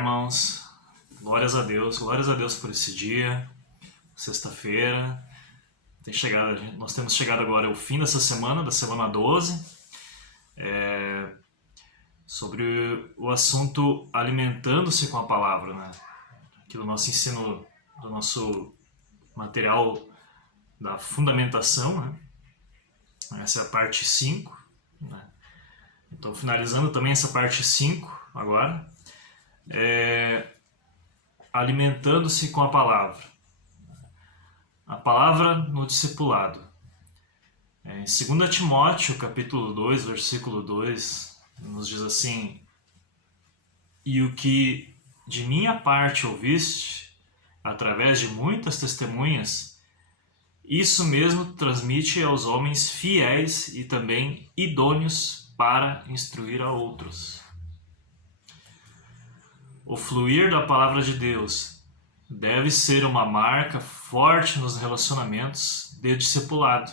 irmãos. Glórias a Deus por esse dia, sexta-feira. Nós temos chegado agora ao fim dessa semana, da semana 12, sobre o assunto alimentando-se com a palavra, né? Aqui do nosso ensino, do nosso material da fundamentação, né? Essa é a parte 5, né? Então, finalizando também essa parte 5 agora, alimentando-se com a palavra. A palavra no discipulado. Em 2 Timóteo, capítulo 2, versículo 2, nos diz assim: E o que de minha parte ouviste, através de muitas testemunhas, isso mesmo transmite aos homens fiéis e também idôneos para instruir a outros. O fluir da palavra de Deus deve ser uma marca forte nos relacionamentos de discipulado.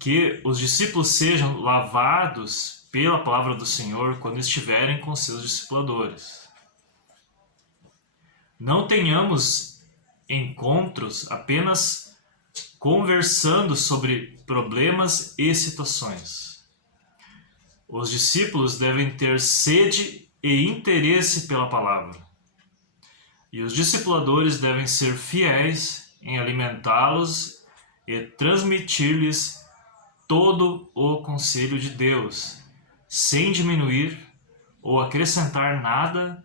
Que os discípulos sejam lavados pela palavra do Senhor quando estiverem com seus discipuladores. Não tenhamos encontros apenas conversando sobre problemas e situações. Os discípulos devem ter sede e interesse pela palavra. E os discipuladores devem ser fiéis em alimentá-los e transmitir-lhes todo o conselho de Deus, sem diminuir ou acrescentar nada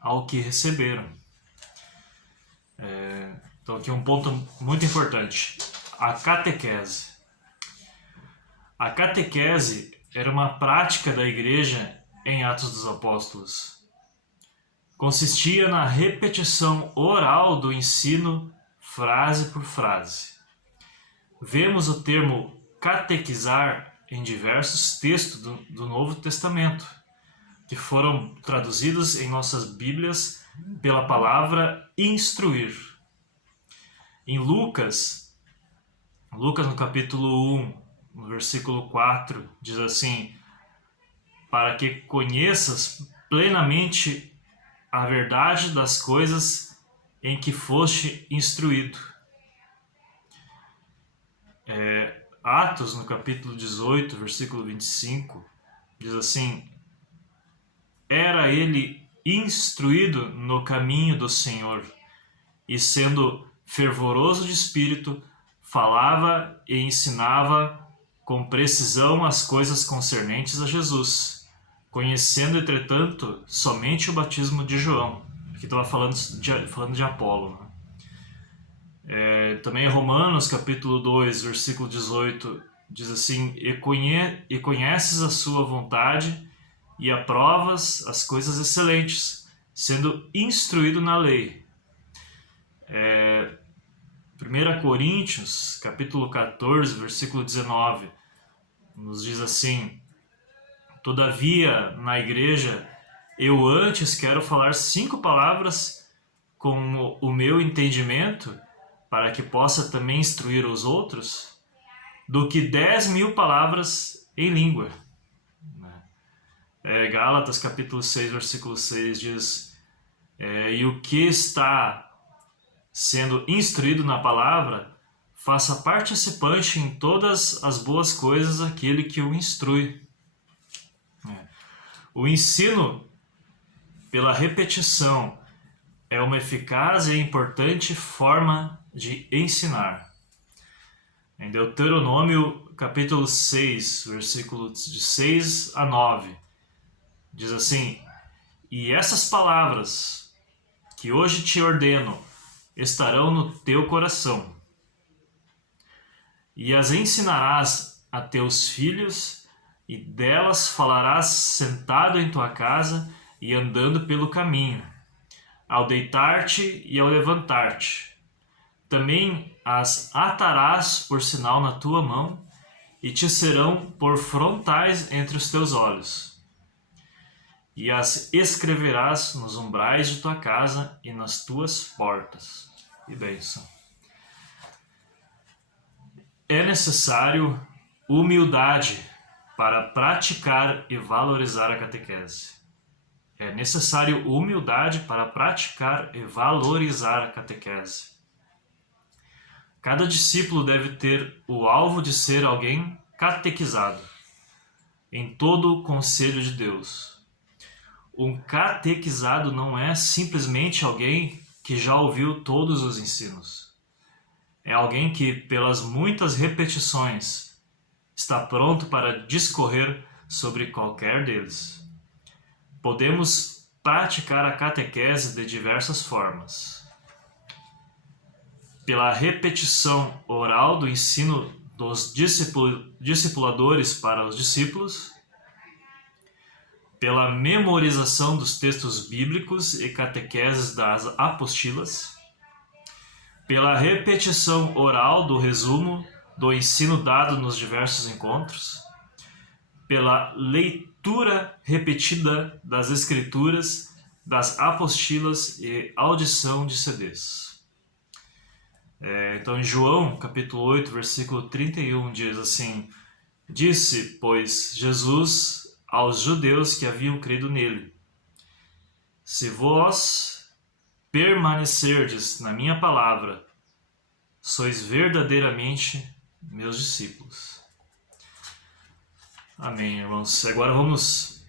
ao que receberam. Então aqui um ponto muito importante, a catequese. A catequese era uma prática da igreja em Atos dos Apóstolos. Consistia na repetição oral do ensino, frase por frase. Vemos o termo catequizar em diversos textos do Novo Testamento, que foram traduzidos em nossas Bíblias pela palavra instruir. Em Lucas no capítulo 1, no versículo 4, diz assim: para que conheças plenamente a verdade das coisas em que foste instruído. Atos, no capítulo 18, versículo 25, diz assim: era ele instruído no caminho do Senhor, e sendo fervoroso de espírito, falava e ensinava com precisão as coisas concernentes a Jesus, conhecendo, entretanto, somente o batismo de João. Aqui estava falando de Apolo, né? Também Romanos, capítulo 2, versículo 18, diz assim: e conheces a sua vontade e aprovas as coisas excelentes, sendo instruído na lei. 1 Coríntios, capítulo 14, versículo 19, nos diz assim: todavia, na igreja, eu antes quero falar 5 palavras com o meu entendimento, para que possa também instruir os outros, do que 10.000 palavras em língua. Gálatas, capítulo 6, versículo 6, diz: e o que está sendo instruído na palavra, faça participante em todas as boas coisas aquele que o instrui. O ensino pela repetição é uma eficaz e importante forma de ensinar. Em Deuteronômio, capítulo 6, versículos de 6 a 9, diz assim: e essas palavras que hoje te ordeno estarão no teu coração, e as ensinarás a teus filhos, e delas falarás sentado em tua casa e andando pelo caminho, ao deitar-te e ao levantar-te. Também as atarás por sinal na tua mão, e te serão por frontais entre os teus olhos. E as escreverás nos umbrais de tua casa e nas tuas portas. E bênção. É necessário humildade para praticar e valorizar a catequese. É necessário humildade para praticar e valorizar a catequese. Cada discípulo deve ter o alvo de ser alguém catequizado em todo o conselho de Deus. Um catequizado não é simplesmente alguém que já ouviu todos os ensinos. É alguém que, pelas muitas repetições, está pronto para discorrer sobre qualquer deles. Podemos praticar a catequese de diversas formas. Pela repetição oral do ensino dos discipuladores para os discípulos, pela memorização dos textos bíblicos e catequeses das apostilas, pela repetição oral do resumo do ensino dado nos diversos encontros, pela leitura repetida das escrituras, das apostilas e audição de CDs. Então, em João, capítulo 8, versículo 31, diz assim: Disse, pois, Jesus aos judeus que haviam crido nele: Se vós permanecerdes na minha palavra, sois verdadeiramente meus discípulos. Amém, irmãos. Agora vamos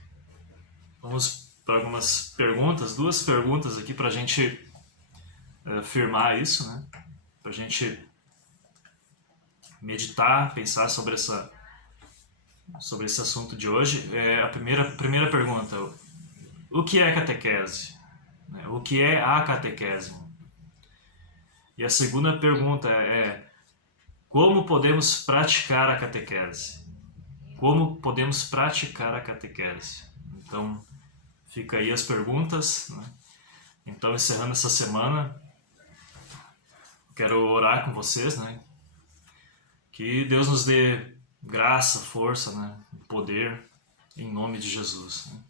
para algumas perguntas, duas perguntas aqui para a gente firmar isso, né? Para a gente meditar, pensar sobre esse assunto de hoje. A primeira pergunta: o que é catequese? O que é a catequese? E a segunda pergunta é: como podemos praticar a catequese? Como podemos praticar a catequese? Então, fica aí as perguntas, né? Então, encerrando essa semana, quero orar com vocês, né? Que Deus nos dê graça, força, né? Poder, em nome de Jesus, né?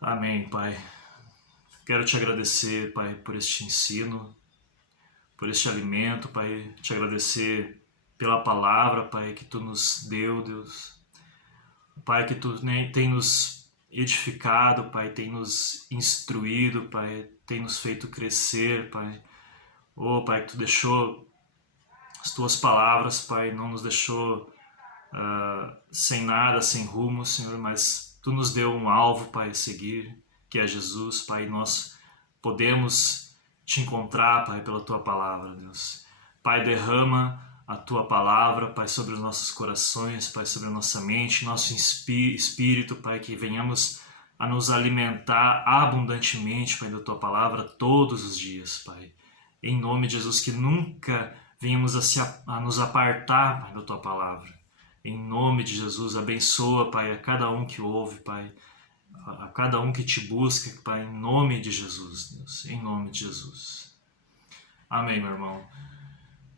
Amém, Pai. Quero te agradecer, Pai, por este ensino, por este alimento, Pai. Te agradecer pela palavra, Pai, que Tu nos deu, Deus. Pai, que Tu tem nos edificado, Pai, tem nos instruído, Pai, tem nos feito crescer, Pai. Pai, que Tu deixou as Tuas palavras, Pai, não nos deixou sem nada, sem rumo, Senhor, mas Tu nos deu um alvo, Pai, a seguir, que é Jesus, Pai, e nós podemos Te encontrar, Pai, pela Tua palavra, Deus. Pai, derrama a Tua palavra, Pai, sobre os nossos corações, Pai, sobre a nossa mente, nosso espírito, Pai, que venhamos a nos alimentar abundantemente, Pai, da Tua palavra todos os dias, Pai. Em nome de Jesus, que nunca venhamos a nos apartar, Pai, da Tua palavra. Em nome de Jesus, abençoa, Pai, a cada um que ouve, Pai, a cada um que Te busca, Pai, em nome de Jesus, Deus, em nome de Jesus. Amém, meu irmão.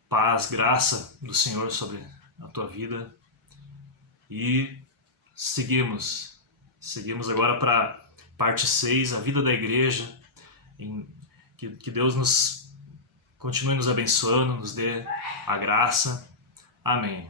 Paz, graça do Senhor sobre a tua vida. E seguimos agora para parte 6, a vida da igreja. Que Deus continue nos abençoando, nos dê a graça. Amém.